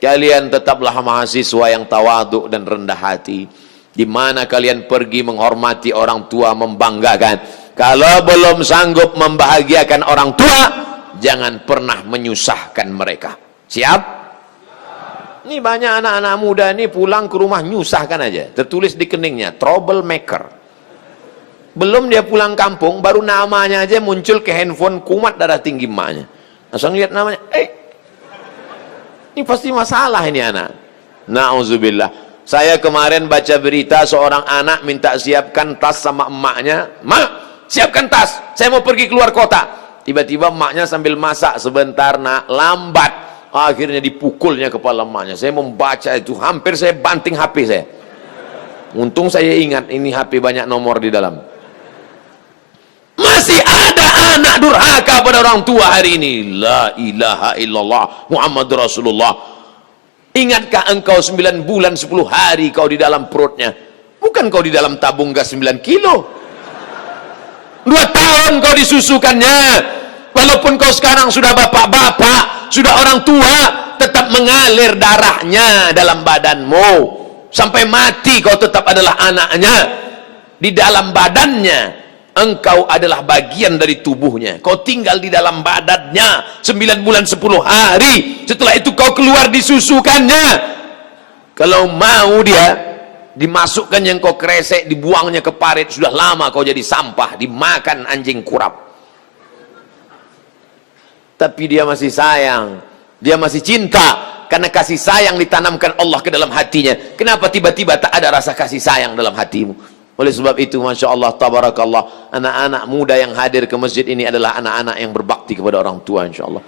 Kalian tetaplah mahasiswa yang tawaduk dan rendah hati. Di mana kalian pergi menghormati orang tua, membanggakan. Kalau belum sanggup membahagiakan orang tua, jangan pernah menyusahkan mereka. Siap? Ini banyak anak-anak muda ini pulang ke rumah nyusahkan aja. Tertulis di keningnya, troublemaker. Belum dia pulang kampung, baru namanya aja muncul ke handphone, kumat darah tinggi emaknya. Langsung lihat namanya, ini pasti masalah ini anak. Na'udzubillah. Saya kemarin baca berita seorang anak minta siapkan tas sama emaknya. Mak, siapkan tas, saya mau pergi keluar kota. Tiba-tiba emaknya sambil masak sebentar, nak, lambat. Akhirnya dipukulnya kepala emaknya. Saya membaca itu, hampir saya banting HP saya. Untung saya ingat ini HP banyak nomor di dalam. Masih ada anak durhaka pada orang tua hari ini. La ilaha illallah Muhammad Rasulullah. Ingatkah engkau 9 bulan 10 hari kau di dalam perutnya? Bukan kau di dalam tabung gas 9 kilo. 2 tahun kau disusukannya. Walaupun kau sekarang sudah bapak-bapak, sudah orang tua, tetap mengalir darahnya dalam badanmu. Sampai mati kau tetap adalah anaknya. Di dalam badannya engkau adalah bagian dari tubuhnya. Kau tinggal di dalam badannya 9 bulan 10 hari. Setelah itu kau keluar disusukannya. Kalau mau dia dimasukkan yang kau kresek, dibuangnya ke parit, sudah lama kau jadi sampah, dimakan anjing kurap. Tapi dia masih sayang, dia masih cinta, karena kasih sayang ditanamkan Allah ke dalam hatinya. Kenapa tiba-tiba tak ada rasa kasih sayang dalam hatimu? Oleh sebab itu, Masya Allah, Tabarakallah, anak-anak muda yang hadir ke masjid ini adalah anak-anak yang berbakti kepada orang tua, Insya Allah.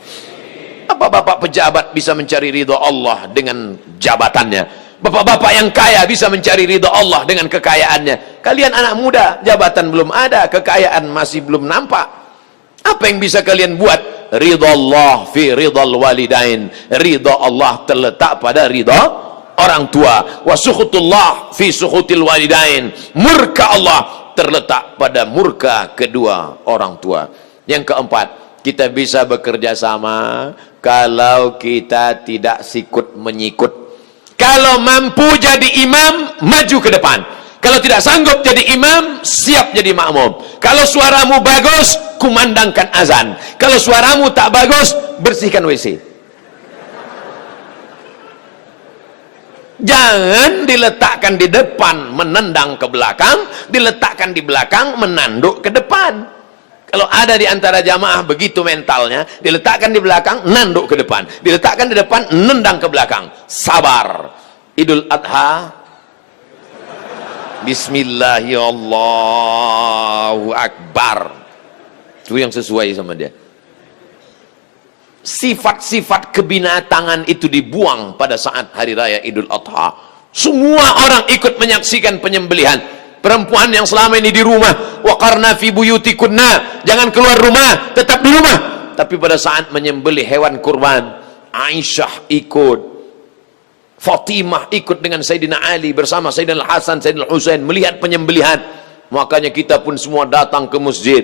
Apa bapak pejabat bisa mencari ridha Allah dengan jabatannya? Bapak-bapak yang kaya bisa mencari ridha Allah dengan kekayaannya. Kalian anak muda, jabatan belum ada, kekayaan masih belum nampak. Apa yang bisa kalian buat? Ridha Allah fi ridhal walidain. Ridha Allah terletak pada ridha orang tua. Wa sukhutullah fi sukhutil walidain. Murka Allah terletak pada murka kedua orang tua. Yang keempat, kita bisa bekerja sama kalau kita tidak sikut menyikut. Kalau mampu jadi imam, maju ke depan. Kalau tidak sanggup jadi imam, siap jadi makmum. Kalau suaramu bagus, kumandangkan azan. Kalau suaramu tak bagus, bersihkan WC. Jangan diletakkan di depan, menendang ke belakang. Diletakkan di belakang, menanduk ke depan. Kalau ada di antara jamaah begitu mentalnya, diletakkan di belakang, nanduk ke depan. Diletakkan di depan, nendang ke belakang. Sabar. Idul Adha, Bismillahirrahmanirrahim, Allahu Akbar. Itu yang sesuai sama dia. Sifat-sifat kebinatangan itu dibuang pada saat hari raya Idul Adha. Semua orang ikut menyaksikan penyembelihan. Perempuan yang selama ini di rumah, waqarna fi buyutikunna, jangan keluar rumah, tetap di rumah. Tapi pada saat menyembelih hewan kurban, Aisyah ikut, Fatimah ikut dengan Sayyidina Ali bersama Sayyidina Hasan, Sayyidina Husain melihat penyembelihan. Makanya kita pun semua datang ke masjid,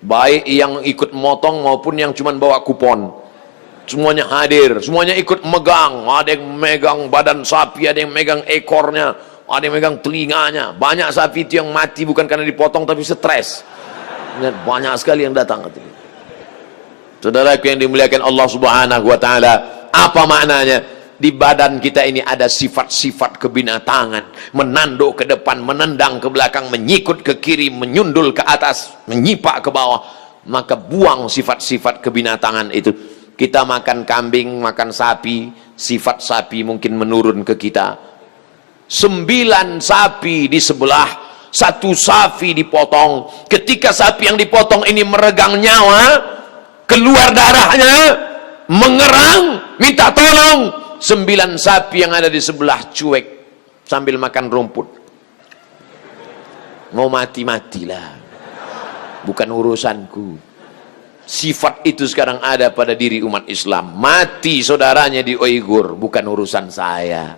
baik yang ikut motong maupun yang cuma bawa kupon. Semuanya hadir, semuanya ikut megang. Ada yang megang badan sapi, ada yang megang ekornya, ada yang megang telinganya. Banyak sapi itu yang mati bukan karena dipotong tapi stres. Banyak sekali yang datang. Saudaraku yang dimuliakan Allah Subhanahu wa taala, apa maknanya? Di badan kita ini ada sifat-sifat kebinatangan. Menanduk ke depan, menendang ke belakang, menyikut ke kiri, menyundul ke atas, menyipak ke bawah. Maka buang sifat-sifat kebinatangan itu. Kita makan kambing, makan sapi, sifat sapi mungkin menurun ke kita. 9 sapi di sebelah, 1 sapi dipotong. Ketika sapi yang dipotong ini meregang nyawa, keluar darahnya, mengerang, minta tolong. 9 sapi yang ada di sebelah cuek sambil makan rumput. Mau mati-matilah, bukan urusanku. Sifat itu sekarang ada pada diri umat Islam. Mati saudaranya di Uighur, bukan urusan saya.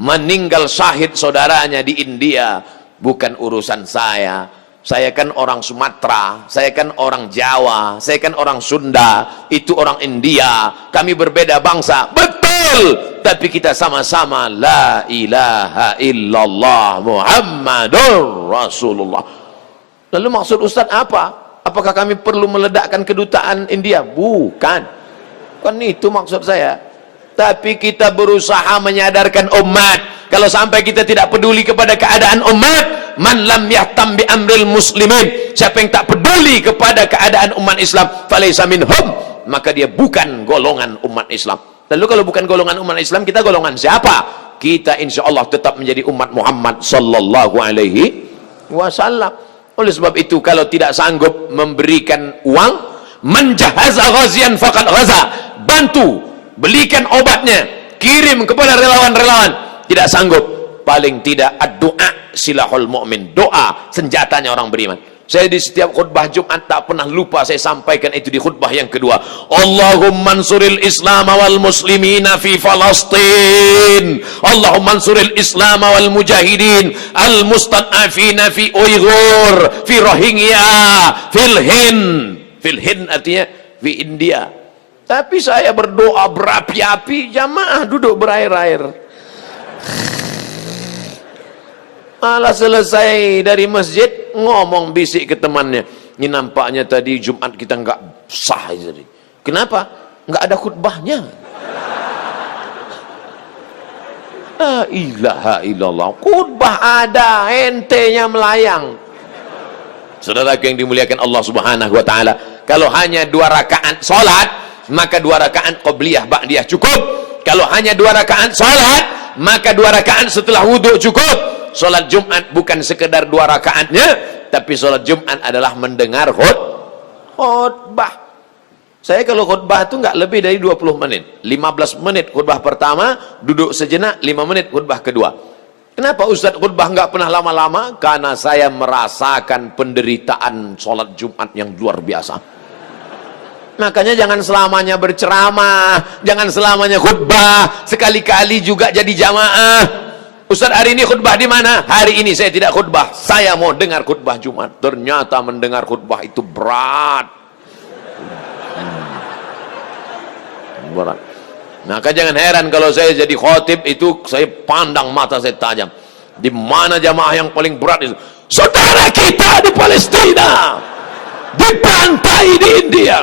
Meninggal syahid saudaranya di India, bukan urusan saya. Saya kan orang Sumatera, saya kan orang Jawa, saya kan orang Sunda, itu orang India. Kami berbeda bangsa. Betul. betul, tapi kita sama-sama la ilaha illallah Muhammadur Rasulullah. Lalu maksud Ustaz apa? Apakah kami perlu meledakkan kedutaan India? Bukan. Kan itu maksud saya. Tapi kita berusaha menyadarkan umat. Kalau sampai kita tidak peduli kepada keadaan umat, man lam yahtam bi amril muslimin, siapa yang tak peduli kepada keadaan umat Islam, falaysa minhum, maka dia bukan golongan umat Islam. Lalu kalau bukan golongan umat Islam, kita golongan siapa? Kita insya Allah tetap menjadi umat Muhammad sallallahu alaihi wasallam. Oleh sebab itu, kalau tidak sanggup memberikan uang, menjahaza ghazian faqad ghaza, bantu, belikan obatnya, kirim kepada relawan-relawan. Tidak sanggup, paling tidak ad-doa silahul mu'min, doa senjatanya orang beriman. Saya di setiap khutbah Jumat tak pernah lupa saya sampaikan itu di khutbah yang kedua. Allahumma ansuril Islam wal muslimina fi Falastin. Allahumma ansuril Islam wal mujahidin al mustad'afina fi Uyghur, fi Rohingya, fil Hind. Fil Hind artinya fi India. Tapi saya berdoa berapi-api, jamaah duduk berair-air. Malah selesai dari masjid, ngomong bisik ke temannya, ini nampaknya tadi Jumat kita nggak sah. Jadi kenapa? Nggak ada khutbahnya. La ilaha illallah, khutbah ada, entenya melayang. Saudara yang dimuliakan Allah subhanahu wa ta'ala, kalau hanya 2 rakaat salat, maka 2 rakaat qobliyah ba'diyah cukup. Kalau hanya 2 rakaat salat, maka 2 rakaat setelah wudhu cukup. Salat Jumat bukan sekedar 2 rakaatnya, tapi salat Jumat adalah mendengar khutbah. Saya kalau khutbah itu nggak lebih dari 20 menit. 15 menit khutbah pertama, duduk sejenak, 5 menit khutbah kedua. Kenapa Ustaz khutbah nggak pernah lama-lama? Karena saya merasakan penderitaan salat Jumat yang luar biasa. Makanya jangan selamanya berceramah, jangan selamanya khutbah, sekali-kali juga jadi jamaah. Ustaz hari ini khutbah di mana? Hari ini saya tidak khutbah, saya mau dengar khutbah Jumat. Ternyata mendengar khutbah itu berat. Berat. Maka jangan heran kalau saya jadi khotib itu saya pandang mata saya tajam. Di mana jamaah yang paling berat itu? Saudara kita di Palestina, di pantai di India.